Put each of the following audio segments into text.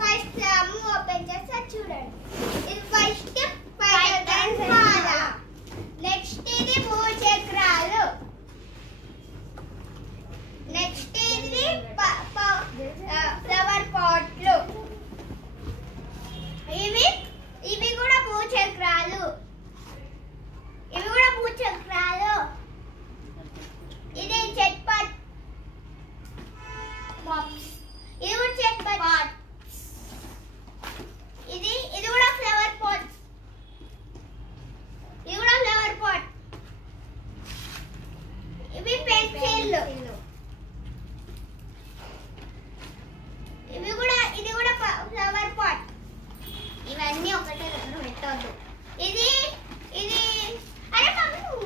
First open చేస్తా చూడండి. ఇది ఫస్ట్ హార. నెక్స్ట్ ఇది భూచక్రాలు. నెక్స్ట్ ఇది ఫ్లవర్ పాట్లు. ఇవి కూడా భూచక్రాలు. ఇది చెట్ పాట్ బాక్స్. ఇది కూడా చెట్ పాట్. ఇది కూడా ఫ్లవర్ పాట్. ఇవి పెన్సిల్. ఇది కూడా ఫ్లవర్ పాట్. ఇవన్నీ ఒకటే దగ్గర పెట్టవద్దు. ఇది అరే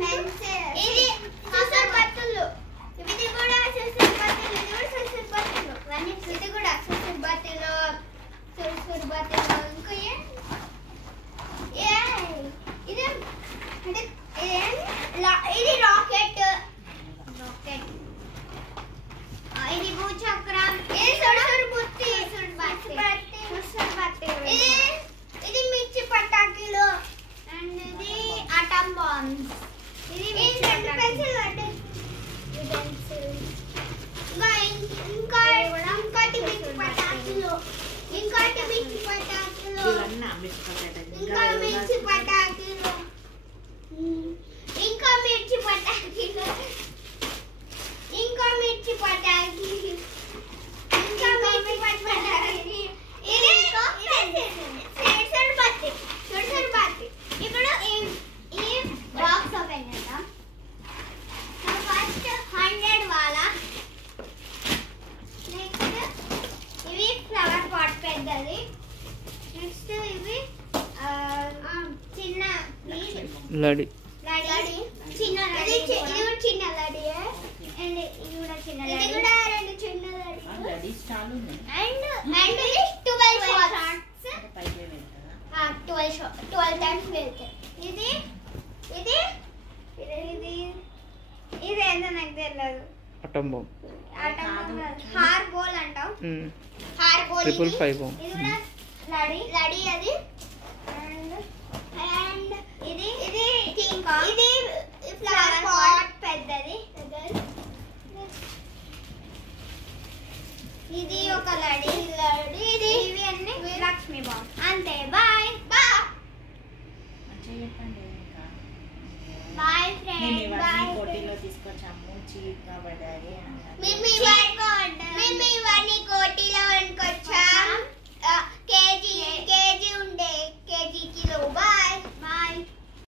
పెన్సిల్. ఇది ససర్ బత్తులు. ఇది కూడా ససర్ బత్తులు. ఇది కూడా ససర్ బత్తులు. ఇంకా ఇది రాకెట్. ఇది భూచక్రం. ఇది మిర్చి పటాకీలు. అండ్ ఇది ఆటమ్ బాంబ్స్. ఇది పెన్సిల్. ఇంకోటి మిర్చి పటాకీలు. ఇంకా మిర్చి పటాకీలు. ఇప్పుడు ఈ బాక్స్ ఓపెన్ చేద్దాం. ఫస్ట్ 100 వాలా. నెక్స్ట్ ఇవి ఫ్లవర్ పాట్ పెద్దది. నెక్స్ట్ ఇవి చిన్న లడి. చిన్న లడి. ఇది కూడా చిన్న లడి. అండ్ ఇది కూడా చిన్న లడి. ఇది కూడా రెండు చిన్న లడి. అండ్ ఇది 12 షాట్స్. 12 టైమ్స్ వెళ్తాయి. ఇది ఏంటో నాకు తెలియదు. Atom bomb. హార్ బోల్ అంటాం. హార్ బోల్. 555. ఇది కూడా లడి అది. అండ్ ఇది ఇది ఫ్లవర్ పాట్ పెద్దది. ఇది ఒక లడి. ఇవి అన్ని లక్ష్మీ బాంబ్. అంతే. Boy friends. పోటీలో తీసుకొచ్చాము చీప్ గా పడ్డాయి.